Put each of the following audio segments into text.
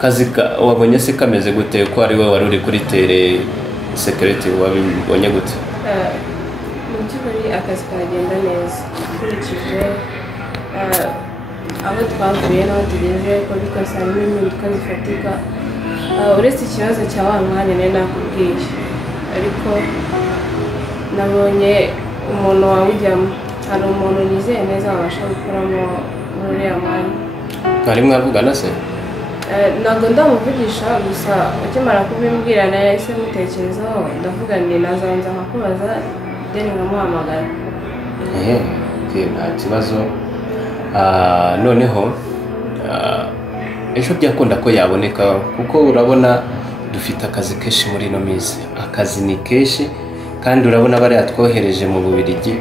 kazi wabonye se kameze gute ko ari we wari uri kuri tele security wabonye gute? Mu by'ukuri akazi kagenda neza kurikije abo twavuye n'aho tugeze ko bikose harimo impinduka zifatika uretse ikibazo cya wa mwanya nari nakubwiye ariko nabonye umuntu wawujyamo hari umuntu nizeye neza wabasha gukoramo muri uriya mwanya. Mwari mwavugana se? Ntabwo ndamuvugisha gusa ukimara kubimbwira nahise mutekerezaho ndavuga nti nazanza nkakubaza deni nkamuhamagara. Nta kibazo. Noneho ejo byakunda ko yaboneka kuko urabona dufite akazi kenshi muri ino minsi. Akazi ni kenshi kandi urabona bari atwohereje mu Bubiligi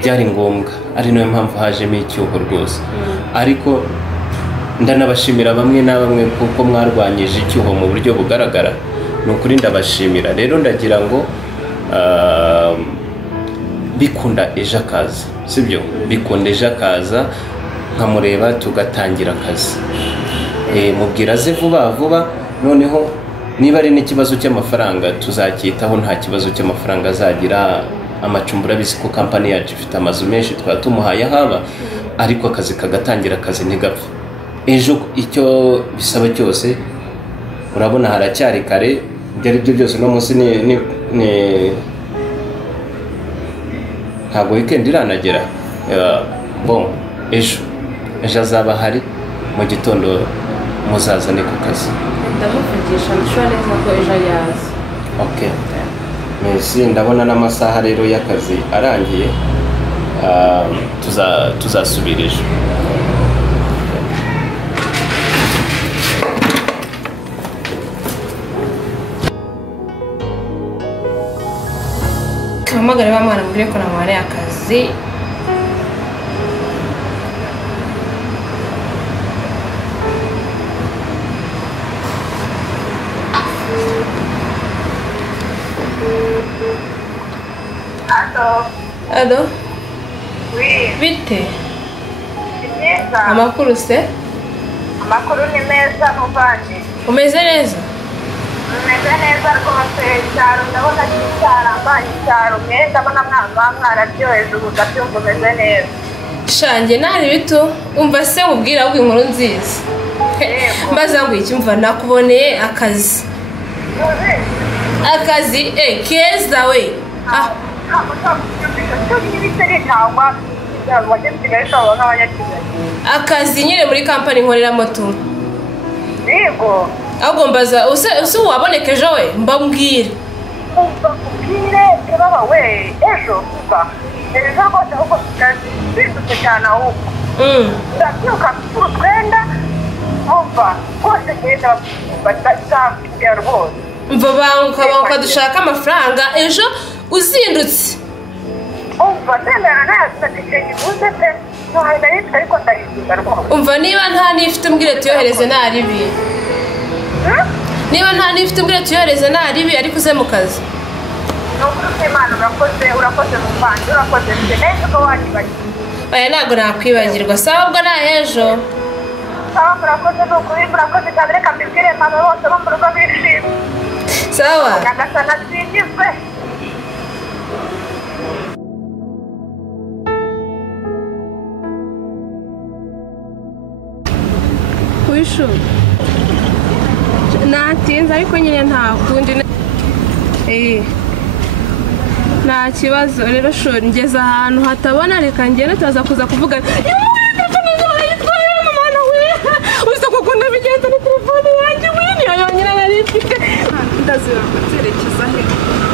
byari ngombwa ari nayo mpamvu hajemo icyuho rwose. Ariko ndanabashimira bamwe na bamwe kuko mwarwanyije icyuho mu buryo bugaragara. Nukuri ndabashimira. Rero ndagira ngo bikunda ejo akaza, sibyo? Bikunda ejo akaza nkamureba tugatangira akazi. Mubwira ze vuba vuba. Noneho niba ari n'ikibazo cy'amafaranga tuzacyitaho, nta kibazo cy'amafaranga azagira. Amacumbura bisi ko company yacu ifite amazu menshi twatumuhaye haba, ariko akazi kagatangira akazi ntigapfa. Ejo icyo bisaba cyose urabona haracyari kare, byari byo byose no munsi ni ntabwo weekend iranagera. Bon, ejo azaba hari mu gitondo muzazane ku kazi. Ndamuvugisha nshobora neza ko ejo yaza. Okay. Merci, ndabona n'amasaha rero y'akazi arangiye. Tuzasubira ejo. Kamagara ba mwana mbere ko namare akazi. Ado? Oui. Bite? Neza. Amakuru se? Amakuru ni meza muvandi. Umeze neza? Umeze neza rwose cyaro ndabona cyarambanye cyaro mwenda mbona mwararyoheje ugabyumva umeze neza. Shange nari bito umva se mubwira ahubwo inkuru nziza. Mbaza ngo iki mva nakuboneye akazi. Akazi keza we. Akazi nyine muri company nkorera moto. Yego. Ahubwo mbaza use waboneka ejo we mbambwire. Ubwire baba we ejo kuba. Ejo rwose ahubwo bisutse cyane ahubwo. Ndabyuka twenda umva rwose ngenda batazafite rwose. Mva banguka dushaka amafaranga ejo uzindutse. Umva ndemera nayasatije ibuze pe nohenda yitwa ariko ndayizinda rwose. Umva niba nta nifite umbwire tuyohereze naribi. Niba nta nifite umbwire tuyohereze naribi ariko uze mu kazi. Nukuri kw'Imana urakoze muvandi urakoze neza ko wakibagiwe. Oya ntabwo nakwibagirwa sawa ubwo na ejo. Sawa murakoze nukuri murakoze cyane reka mbibwire mama bose bo mu rugo bishimye. Sawa. Nyagasana twigizwe. Wishu natinze ariko nyine nta kundi nta kibazo rero shori ngeze ahantu hatabona reka ngende tuza kuza kuvuga uza kuko ndabigenza na telefone yanjye niyo yonyine nari mfite ndazira kuzerekeza he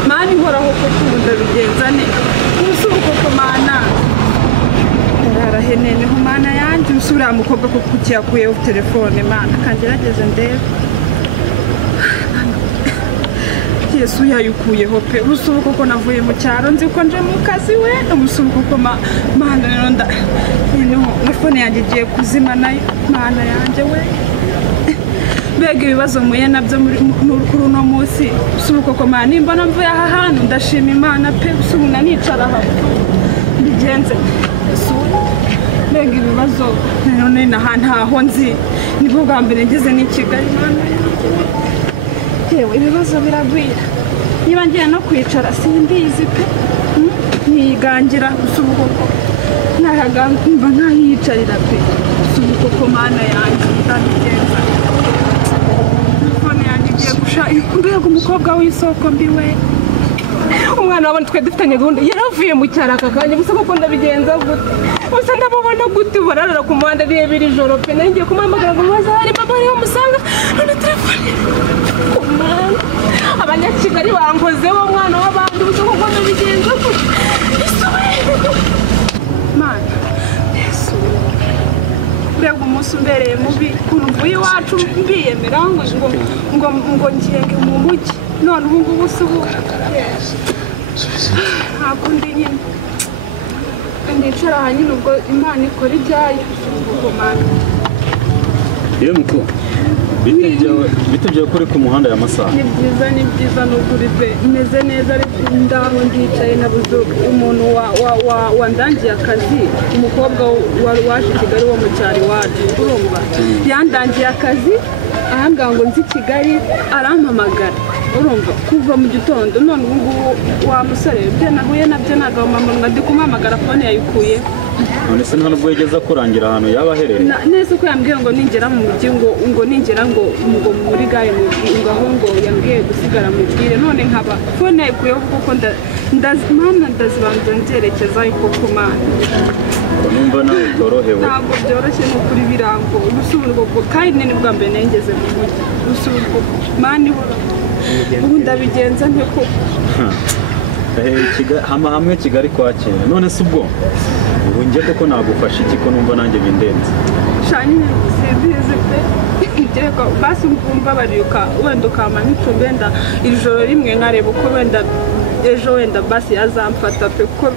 mani nkoraho kuko ndabigenza ne usuko ko mana araheneneho mana yanjye usura mukobwa ko kukiyakuyeho telefone mana kangerageze ndebe Yesu yayukuyeho pe usuko ko navuye mu cyaro nzi ko nje mu kazi we usuko ko mana nonda na fone yanjye igiye kuzima nayo mana yanjye we bega ibibazo muye nabyo kuri uno munsi usuko ko mana nimbona mvuye aha hantu ndashima Imana pe usubuna nicara aha bigenze mbega ibibazo none ntaho nzi nibwo bwa mbere ngeze n'i Kigali mana yewe ibibazo biragwira niba ngiye no kwicara simbizi pe nigangira gusubuko nahagamba nkahiyicarira pe gusubuko mana yanjye ndabigenza fone yanjye igiye gushaka mbega umukobwa w'isoko mbi we umwana wabona twe dufitanye gahunda yaravuye mu cyaro aka kanya gusa kuko ndabigenza gute gusa ndababona gute bararara ku muhanda rebera ijoro pe ngiye kumuhamagara ngo mubaze hari mama ariho musanga none telefone kumana abanyakigali bankozeho umwana w'abandi gusa kuko ndabigenza gute mana Yesu mbega umunsi umbereye mubi ukuntu mvuye iwacu mbiyemera ngo ngenge mu mujyi none ubu ngubu si ubu ntabwo ndi nyine ndicara aha nyine ubwo Imana ikora ibyayo ubwo mana yewe muko bitebye kuri ku muhanda ya Masaka ni byiza n'ukuri pe meze neza ariko ndaho ndicaye nabuze umuntu wandangiye akazi umukobwa wari waje i Kigali wo mu cyaro iwacu urumva yandangiye akazi ahambwa ngo nzi Kigali arampamagara urumva kuva mu gitondo none ubu ngubu wa musore byo nahuye nabyo ntabwo mama ndi kumuhamagara fone yayikuye none se ntabwo yageza kurangira ahantu yaba aherereye nese ko yambwiye ngo ningera mu mujyi ngo ningera ngo muri gare ngaho ngo yambwiye gusigara mu bwire none nkaba fone yayikuyeho kuko ndazibanza nzerekeza koko mana numva nawe utorohewe ntabwo byoroshye ni ukuri birango gusubirwa kandi ni bwa mbere nengeze mu mujyi gusubirwa mani ubu ndabigenza nte koko hamwe Kigali kwakira none se ubwo ubu njye koko nagufasha iki ko numva nanjye bindenze shani simbizi pe igeko basi mvumva bariuka wenda ukamana icumbi wenda iri joro rimwe nkareba uko wenda ejo wenda basi yazamfata pe ko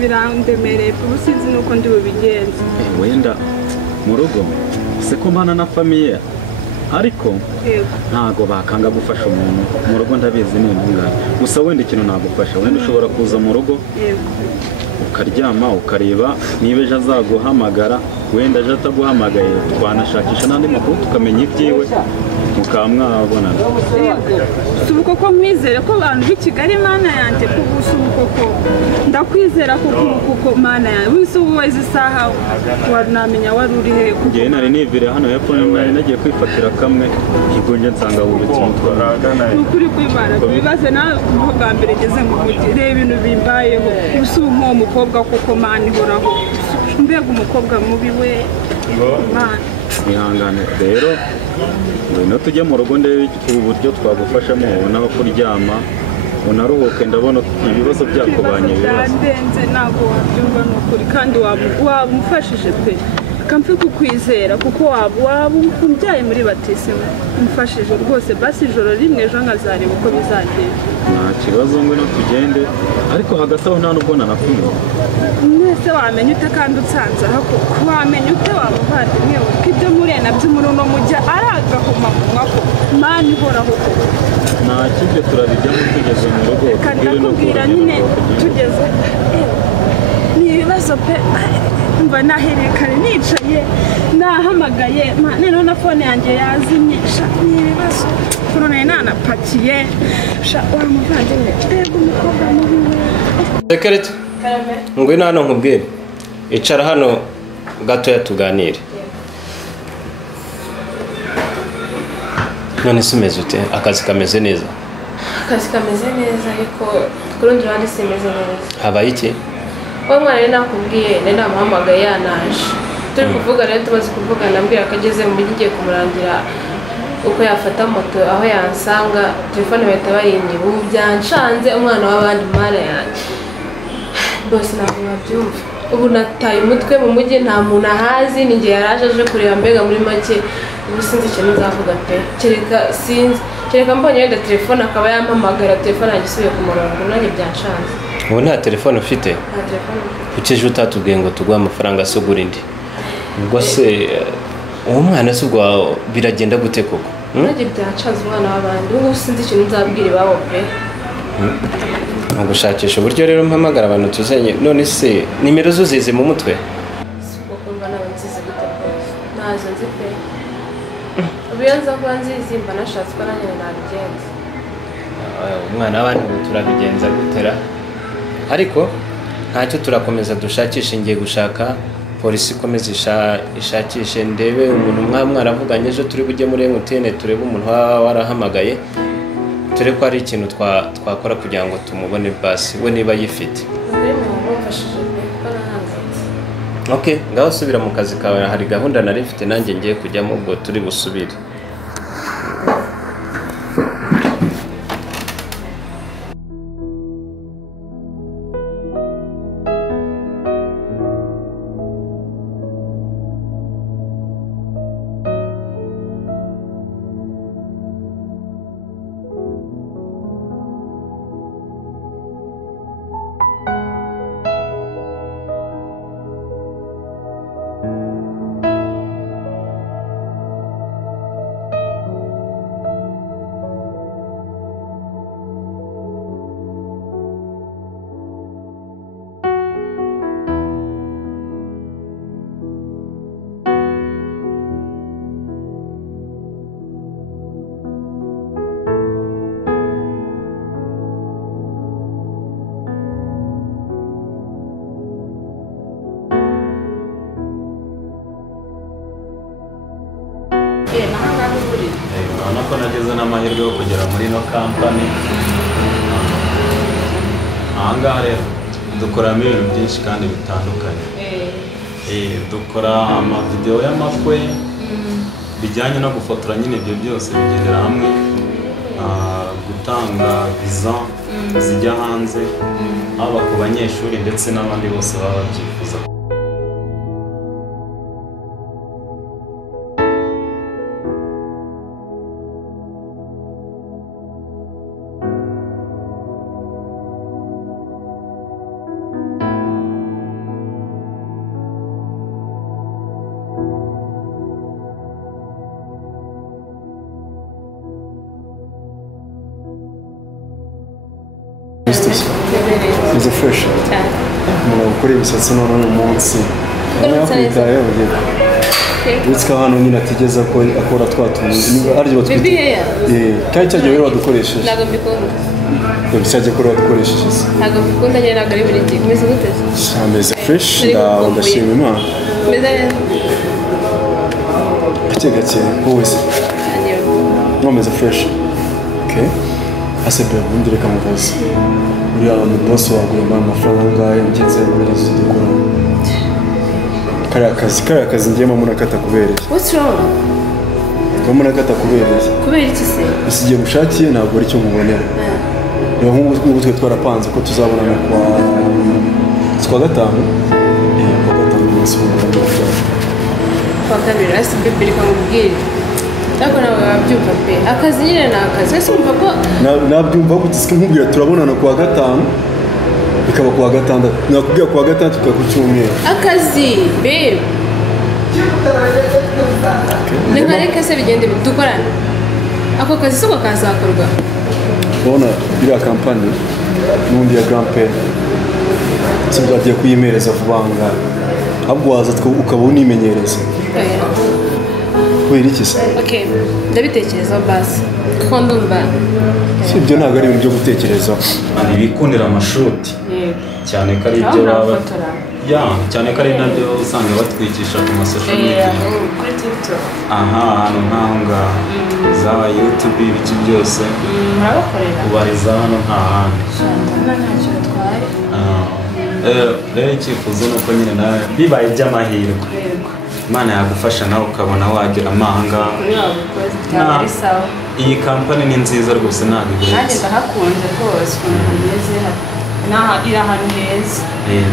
birandemereye ubu sinzi nuko ndi bubigenze wenda mu rugo se ko mbana na famiye ariko ntago bakanga gufasha umuntu mu rugo ndabizi ni intungane gusa wenda ikintu nagufasha wenda ushobora kuza mu rugo ukaryama ukareba niba ejo azaguhamagara wenda aje ataguhamagaye twanashakisha n'andi makuru tukamenya ibyiwe mukaba mwabonana subuko ko mwizere ko abantu b'i Kigali mana yanjye kubusubuko ko ndakwizera kuko mana yanjye wese uweze isaha wanamenya wari uri he ngiye nari nivire hano hepfo nari nagiye kwifatira kamwe kigonje nsanga wubitse umutwara ukuri kwibara bibaze nawe bwa mbere ngeze mu mujyi reba ibintu bimbayeho usumo umukobwa kuko mana ihoraho mbega umukobwa mubi we mana ihangane rero ngwino tujye mu rugo ndebe uburyo twagufashamo ubonaho kuryama unaruhuke ndabona ibibazo byakubanye ibibazo ndenze ntabwo wabyumva ni ukuri kandi wamufashije pe kamfe kukwizera kuko waba umbyaye muri batisimu umfashije rwose basi ijoro rimwe ejo nkazareba uko bizagenda nta kibazo ngwino tugende ariko hagati aho nta n'ubwo nanakumva mwese wamenya ute kandi utsanze aho wamenya ute wamuvandimwe we ko ibyo muriye nabyo muri uno mujyi ari agahomamunwa ko mani ihoraho nta kibyo turabijyamo tugeze mu rugo kandi ndakubwira nyine tugeze ni ibibazo pe mba nahereye kare nicaye nahamagaye noneho na fone yanjye yazimye ni ibibazo none nanapakiye wa muvandimwe reba umukobwa mubi we Sekerete ngwino hano nkubwire icara hano gatoya tuganire none se umeze ute akazi kameze neza akazi kameze neza ariko ku rundi ruhande simeze neza habaye iki uwo mwana rero nakubwiye nari namuhamagaye yanaje turi kuvuga rero tumaze kuvuga nambwira ko ageze mu mujyi ngiye kumurangira uko yafata moto aho yansanga telefone bahita bayimye ubu byanshanze umwana w'abandi mara yanjye bose ntabwo babyumva ubu nataye umutwe mu mujyi nta muntu ahazi ni njye yaraje aje kureba mbega muri make ubu sinzi ikintu nzavuga pe kereka mbonye wenda telefone akaba yampamagara telefone yanjye isubiye ku murongo nanjye byanshanze ubu nta telefone ufite nta telefone ukeje utatubwiye ngo tuguhe amafaranga asugura indi ubwo se uwo mwana se ubwo biragenda gute koko nanjye byanshanze umwana w'abandi ubu sinzi ikintu nzabwira iwabo pe mu gushakisha uburyo rero mpamagara abantu tuzanye. None se nimero zo zize mu mutwe? Siko kumva naba nziza gute rwose. Ntazo nzi pe. Ubiyo nza kuba nzizi mba nashatse ko nanjye nabigenza. Umwana w'abandi turabigenza gutera, ariko ntacyo turakomeza dushakisha. Ngiye gushaka polisi ikomeza ishakishe ndebe umuntu mwaravuganye ejo turi bujye muri MTN turebe umuntu warahamagaye turebe ko hari ikintu twakora kugira ngo tumubone basi we niba yifite. Okay, ngaho subira mu kazi kawe, hari gahunda nari mfite nanjye ngiye kujyamo ubwo turi busubire. urabona ko nageze n'amahirwe yo kugera muri ino kampani. Ahangaha rero dukoramo ibintu byinshi kandi bitandukanye. Dukora amavidewo y'amakwe bijyanye no gufotora, nyine ibyo byose bigendera hamwe, gutanga viza zijya hanze haba ku banyeshuri ndetse n'abandi bose baba babyifuza. Is fresh. Umuntu ukora imisatsi none umunsi yakwitaye ugiye witwa hano nyine atigeza ko akora twatunze aryo batwite kandi cyaje rero wadukoresheje ntago mbikunda bishaje ko wadukoresheje ntago mbikunda nyine ntago ari buri gihe umeze gute ameze fresh ndashima Imana meze neza gake wese ameze fresh. Okay, asebe bundire kamuvuze uriya mubosi wagura amafaranga ngeze muri izi dukora kariya kazi ngiyemo munakata kubereye. What's wrong? Munakata kubereye kubera iki se isigiye gushakiye ntabwo ari cyo mubonera. Niyo nk'ubu twe twarapanze ko tuzabonana kwa gatanu umunsi w'umuganda kwa kabiri hasi bibiri kamubwira ariko nawe wabyumva pe akazi nyine ni akazi ese umva ko nabyumva gute nkubwira turabonana kuwa gatanu bikaba kuwa gatandatu nakubwira kuwa gatandatu tukaba ku cyumweru akazi babe nkareka se bigende dukorana ako kazi siko kazakorwa. urabona iriya kampani n'undi ya Grand Père tuzagiye kuyimereza vuba ngaha ahubwo waza ukaba unimenyereza kubera iki se? Okay, ndabitekerezaho basi kuko ndumva si ibyo ntabwo ari ibintu byo gutekerezaho. Bikundira amashuti cyane ko ari ibyo baba cyane ko ari nabyo usanga batwikisha ku masosho media kuri TikTok ahantu nk'aho ngaho za YouTube ibiki byose murabakorera ubariza hano nta handi ntacyo batwaye. Rero icyifuzo ni uko nyine nawe bibaye iby'amahirwe Imana yagufasha nawe ukabona wagira amahanga. Iyi kampani ni nziza rwose ntabwo iguretse. Nanjye ndahakunze rwose ukuntu hameze iri ahantu heza.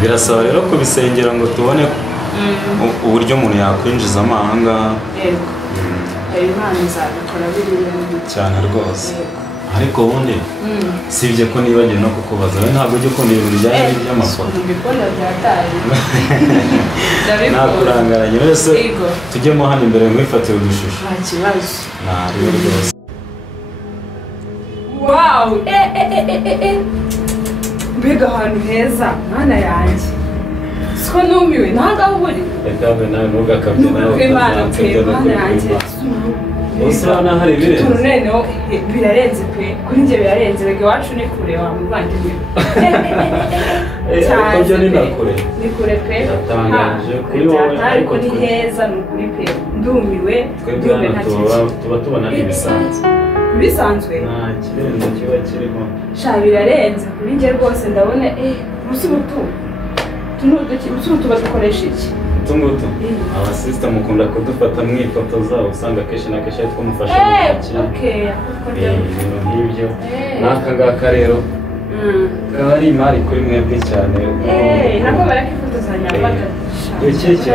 Birasaba rero kubisengera ngo tubone uburyo umuntu yakwinjiza amahanga. Yego Imana izabikora biriya cyane rwose. Ariko ubundi sibye ko nibagiwe no kukubaza we ntabwo ujya ukunda ibintu bijyanye n'iby'amafoto. Mbikunda byataye nakurangaranye wese tujyemo hano imbere nkwifatire udushusho. nta kibazo rero rwose. Wow! mbega ahantu heza mwana yanjye siko numiwe ntago aho uri reka we nawe ntugakabye nawe Imana pe mwana yanjye usana hari birenze noneho birarenze pe kuri njye birarenze rege iwacu ni kure wa muvandimwe ariko byo ni nakure ni kure pe yatangaje kuri wowe ariko ni heza ni ukuri pe ndumiwe twebwe tuba tubona ari ibisanzwe nta kirenze kiba kirimo sha birarenze kuri njye rwose ndabona urusubutu tuba dukoresha iki utungutu abasisita mukunda kudufata mwifotoza usanga kenshi na kenshi ari twamufasha ibintu nk'ibyo n'aka ngaka rero kaba ari imari kuri mwebwe cyane nako barakifotozanya bagatisha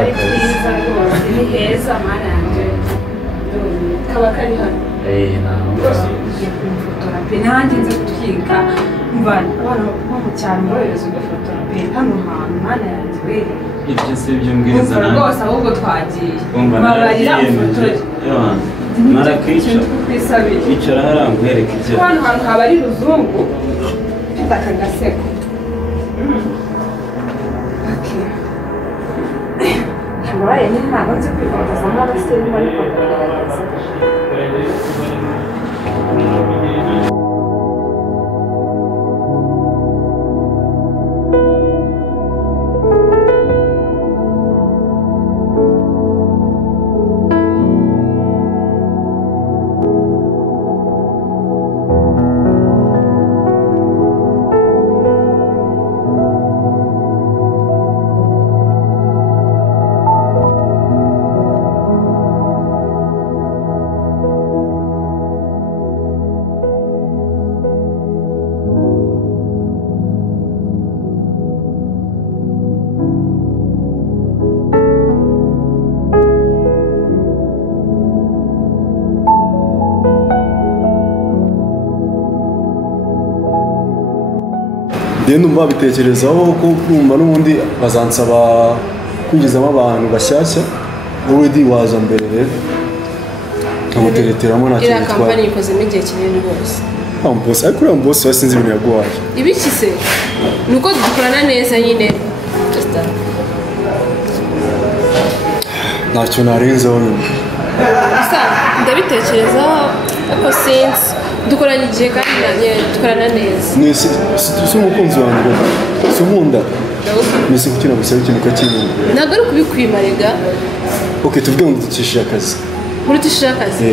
ni heza mana yanjye kaba kari hano ugiye kumufotora pe nanjye nze kutwika mvana abana bo mu cyaro mbohereza ugafotora pe hano hantu mana yanjye we ibyo si ibyo mbwiriza nawe rwose ahubwo twagiye babarira ufotora kwicara hariya nkwereka ibyo hano hantu haba ari ruzungu mfite aka gaseko ntabaye nyine ntabwo nzi kwifotoza nk'abasirimu ariko ndagerageza ndumva babitekerezaho ko numva n'ubundi bazansaba kwinjizamo abantu bashyashya already waza mbere rero nkamutereteramo nta kintu iriya kampani ikozemo igihe kinini rwose boss ariko uriya boss we sinzi ibintu yaguhaye ibiki se ni uko dukorana neza nyine ntacyo narenzaho nyine gusa ndabitekerezaho ariko sinzi dukoranye igihe kandi nanjye dukorana neza si umukunzi wanjye si unkunda mbese kuki nagusaba ikintu ukakinyuma ntabwo ari ukubikwimarega tuvuge ngo dukishije akazi urutishije akazi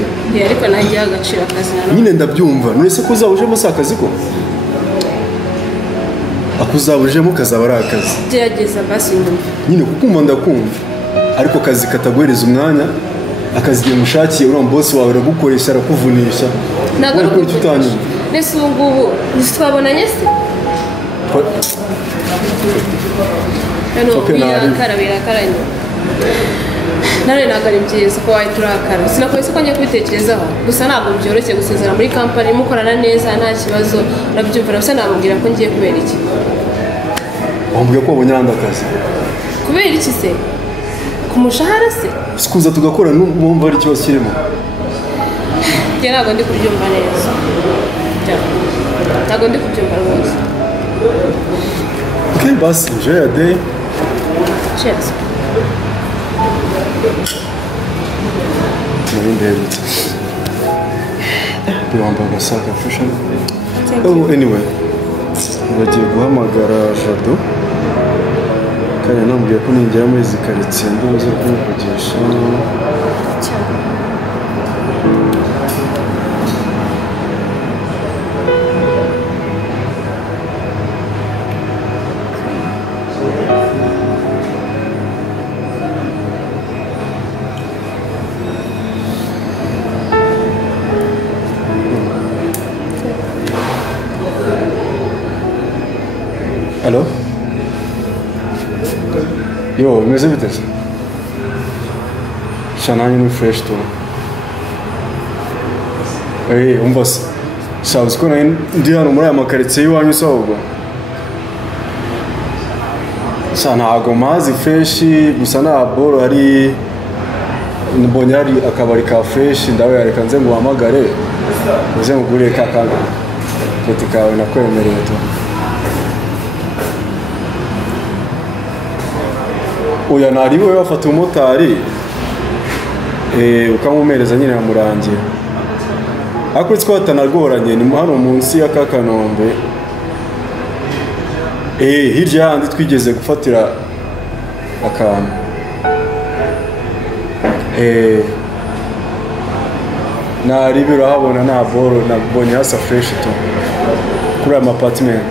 ariko nanjye agaciro akazi nyine ndabyumva none se ko uzabujemo si akazi ko akuzabujemo kazaba ari akazi gerageza basi nyuma nyine kukumva ndakumva ariko akazi kataguhereza umwanya akazi igihe mushakiye uriya bosi wawe aragukoresha arakuvunisha ntabwo ari ukuvunisha mbese ubu ngubu ntitwabonanye se birakaranye nawe ntabwo ari byiza ko wahita urakara sinakoze ko njya kubitekerezaho gusa ntabwo byoroshye gusezera muri kampani mukorana neza nta kibazo urabyumva gusa namubwira ko ngiye kubera iki wambwiye ko wabonye ahandi akazi kubera iki se ku mushahara se sikuza tugakora n'umwumva ari ikibazo kirimo njye ntabwo ndi kubyumva neza ntabwo ndi kubyumva rwose basi enjoy your day cheers nabindebutse wambaye agasaka fashion anyway bagiye guhamagara Jado kandi namubwiye ko ningera muri izi karitsiye nduze kumuvugisha Hello? Yo, bimeze bite se? Shananye ni fresh tu. Umva se. Shabuze ko ndi hano muri aya makaritsiye y'iwanyu se ahubwo. Ntago mazi fresh gusa nta boro hari mbonye hari akabari ka fresh ndawe reka nze nguhamagare uze ngugure kakanga. Keti kawe nakwemereye tu. oya ntari we bafata umumotari ukamumereza nyine yamurangira ariko twe twatanagoranye ni hano munsi ya Kakanombe hirya handi twigeze gufatira akantu ntari birahabona nta boro nabonye hasa fresh tu kuri ama apartment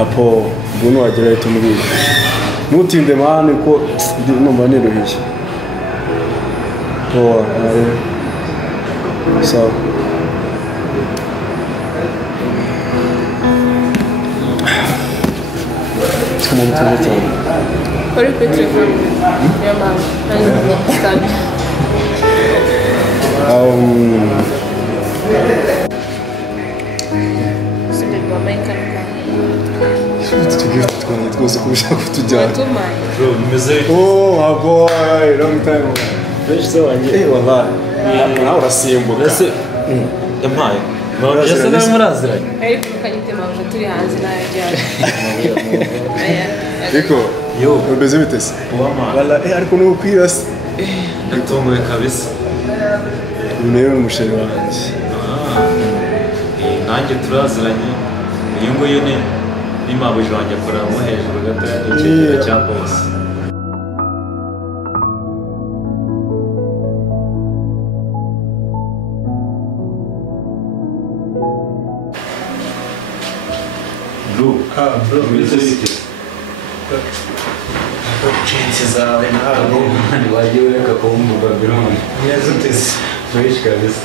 apo bunu wagera leta muri nutinde mane ko numva niruhiye to so Come on to the top. Kuri kuri telefone ya mama nani start Sinde mama ikaruka Tugiye twose kubishaka kutujyana. Bro, bimeze Oh, boy, long time. benshi se wanjye Wallahi. Nawe urasimbuka. ese yampaye ese nawe muraziranye ariko ukanyitema uje turi hanze nayo byari Ariko yo ubeze bite se? uwamana Wallahi ariko no kwirasa. natunguwe kabisa Unewe umusheri wanjye. nanjye turaziranye uyu nguyu ni mabuja wanjye akoramo hejuru gato y'ikigega cya bose bro bimeze bite Censi zawe ntabwo wagiye ureka kumvuga birone neza uteze fresh kabisa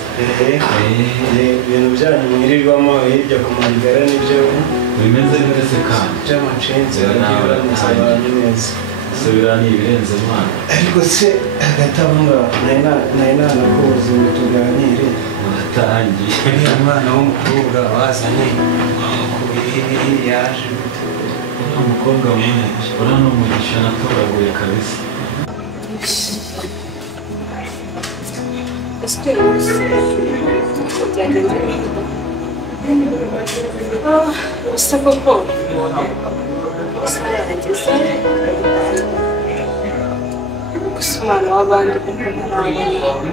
ibintu byanyu mwirirwamo hirya ku marigara nibyo bimeze neza kandi by'amacensi bagiranitse abantu neza so birani ibirenze mwana ariko se hagati aho ngaho nari nanakubuze ngo tuganire uratangiye uriya mwana w'umukobwa wazanye yaje umukobwa mwinshi uriya ni umugisha natoraguye kabisa Gusa koko gusa umwana w'abandi kuko ntarabona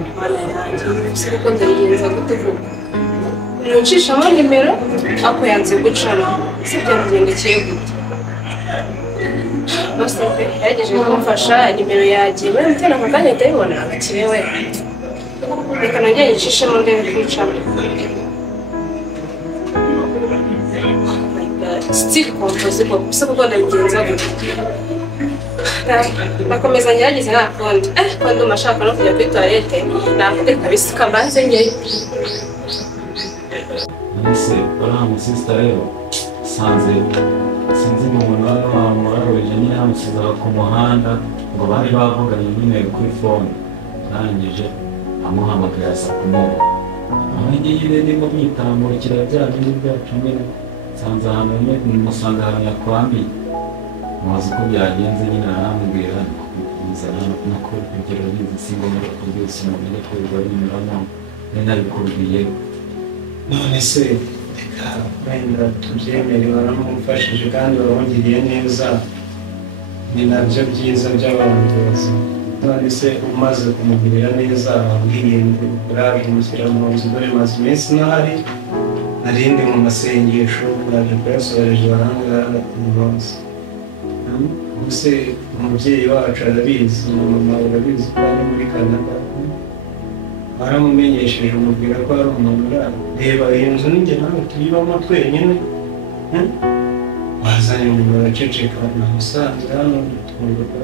umwana yanjye gusa kuko ndayigenza gute vuba ntucishamo nimero ako yanze gucamo si byo bigendekeye gute bose yagerageje kumufasha nimero yagiye we mutera ako kanya ndayibona agakire we reka nongere yicishemo ndebe kwicamo still composable gusa kuko ndabigenza gute nakomeza ngerageze nta kundi ko ndumva ashaka no kujya kuri toilette navuge kabisa kambanze ngeyo ese uriya musista rero sanze sinzi umuntu wari wamuraruje nyine yamusize ku muhanda ngo bari bavuganye nyine kuri fone arangije amuhamagaye asa kumubona aho nyine ndimo mwitambukira bya bindi byacu nyine nsanze ahantu nyine musanga ahantu yakwamiye mubaza uko byagenze nyine aramubwira nzana nako urugero n'izi si ngombwa kubyutsa umuntu ko biba binyuramo nari nabikubwiye none se reka wenda tubyemere baramumufashije kandi babongiriye neza ni nabyo byiza by'abantuzi none se umaze kumugirira neza wambwiye ngo urabimukira mu nzu dore maze iminsi ntahari narindi mu masengesho naje kuyasoreje ahangaha umunsi ubuse umubyeyi wacu arabizi mama urabizi ko ari muri Canada baramumenyesheje umubwira ko ari umuntu urara reba iyi nzu ninjye nawe tuyibamo twenyine wazanye umuntu araceceka namusanze hano twumva ko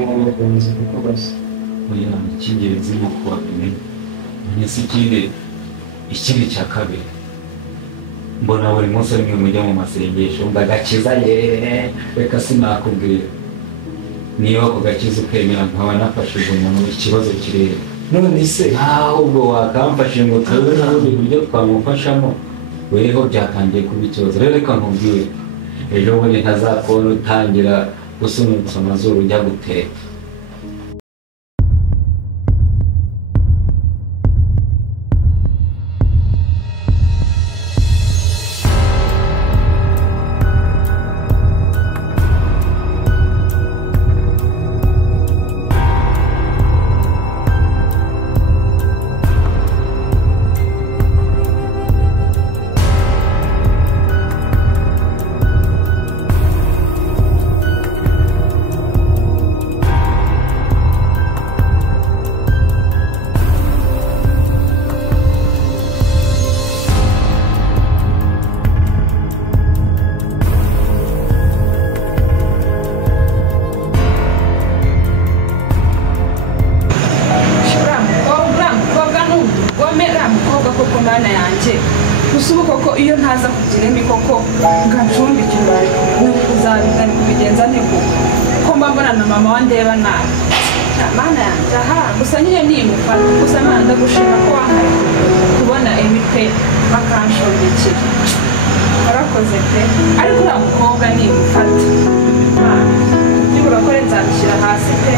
ngomba kubanza kuko basa oya icy'ingenzi ni uko wabimenya menya si ikindi cya kabiri mbona buri munsi ari mwe mujya mu masengesho ndagakiza yeee reka sinakubwira niba ako gakiza ukemera nkaba nafashije umuntu ikibazo kirere none se ahubwo wakamfashe ngo turebe n'ubundi buryo twamufashamo weho byatangiye kuba ikibazo rero reka nkubwire ejo bundi ntazakubona utangira gusunutsa amazuru ujya guteka naza kugira emi koko ngacumbikira uzabigana kubigenza nte ko mba mbona na mama wandeba nabi mana yanjye aha gusa nyine nimufata gusa mana ndagushima ko wahaye kubona emi pe bakanshobekera warakoze pe ariko uriya mukobwa nimufata nibura kore nzabishyira hasi pe